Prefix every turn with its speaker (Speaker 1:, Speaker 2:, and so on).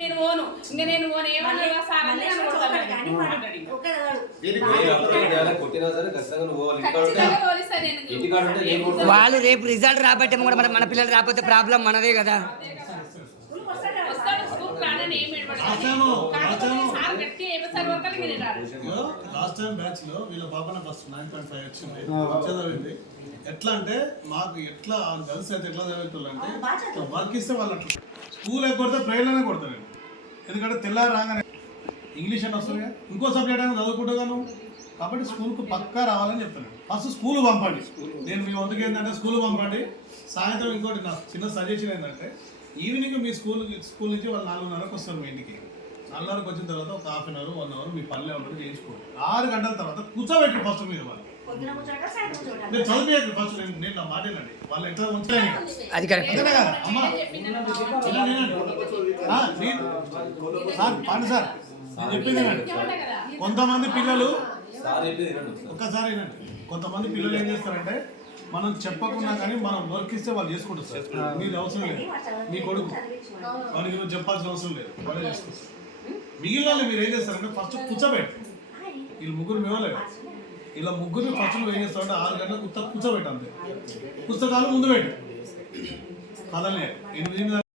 Speaker 1: నేను ఇంకా నేను ఏమన్నా సార్ అంటే.
Speaker 2: వాళ్ళు రేపు రిజల్ట్ రాబట్టే కూడా మన మన పిల్లలు రాకపోతే ప్రాబ్లం మనదే కదా.
Speaker 3: లాస్ట్ టైం బ్యాచ్లో వీళ్ళ పాపన ఫస్ట్ నైన్ పాయింట్ ఫైవ్ వచ్చింది. చదివింది. ఎట్లా అంటే మాకు ఎట్లా గర్ల్స్ అయితే ఎట్లా చదువుతుందంటే వర్క్ ఇస్తే వాళ్ళు అట్లా స్కూల్ అయిపోతే ప్రేయర్లోనే కొడతారు. ఎందుకంటే తెల్లారి రాగానే ఇంగ్లీష్ అని వస్తుంది ఇంకో సబ్జెక్ట్ అయినా చదువుకుంటాను కాబట్టి స్కూల్కు పక్కా రావాలని చెప్తున్నాను ఫస్ట్ స్కూల్ పంపండి. నేను మీ వంతుకి ఏంటంటే స్కూల్ పంపండి. సాయంత్రం ఇంకోటి నా చిన్న సజెషన్ ఏంటంటే ఈవినింగ్ మీ స్కూల్ స్కూల్ నుంచి వాళ్ళు నాలుగున్నరకు వస్తారు మీ ఇంటికి. నాలుగున్నరకు వచ్చిన తర్వాత ఒక half an hour one hour మీ పల్లె ఉండదు చేయించుకోండి. ఆరు గంటల తర్వాత కూర్చోబెట్టి ఫస్ట్ మీరు వాళ్ళు.
Speaker 2: అది కరెక్ట్.
Speaker 3: సార్ పాండి సార్. చెప్పింది కొంతమంది పిల్లలు. ఒక్కసారి కొంతమంది పిల్లలు ఏం చేస్తారంటే మనం చెప్పకుండా కానీ మనం వర్క్ ఇస్తే వాళ్ళు చేసుకుంటారు సార్. మీరు అవసరం లేదు. మీ కొడుకు. వాళ్ళకి నువ్వు చెప్పాల్సిన అవసరం లేదు. వాళ్ళే చేసుకుంటారు మిగిలిన వాళ్ళు మీరు ఏం చేస్తారంటే ఫస్ట్ కూర్చోబెట్టి. వీళ్ళు ముగ్గురు మేవలేదు ఇలా ముగ్గురిని ఫస్ట్ నువ్వు ఆరు గంటలకు కూర్చో కూర్చోబెట్టు అంతే. పుస్తకాలు ముందు పెట్టు. కదలే ఎనిమిది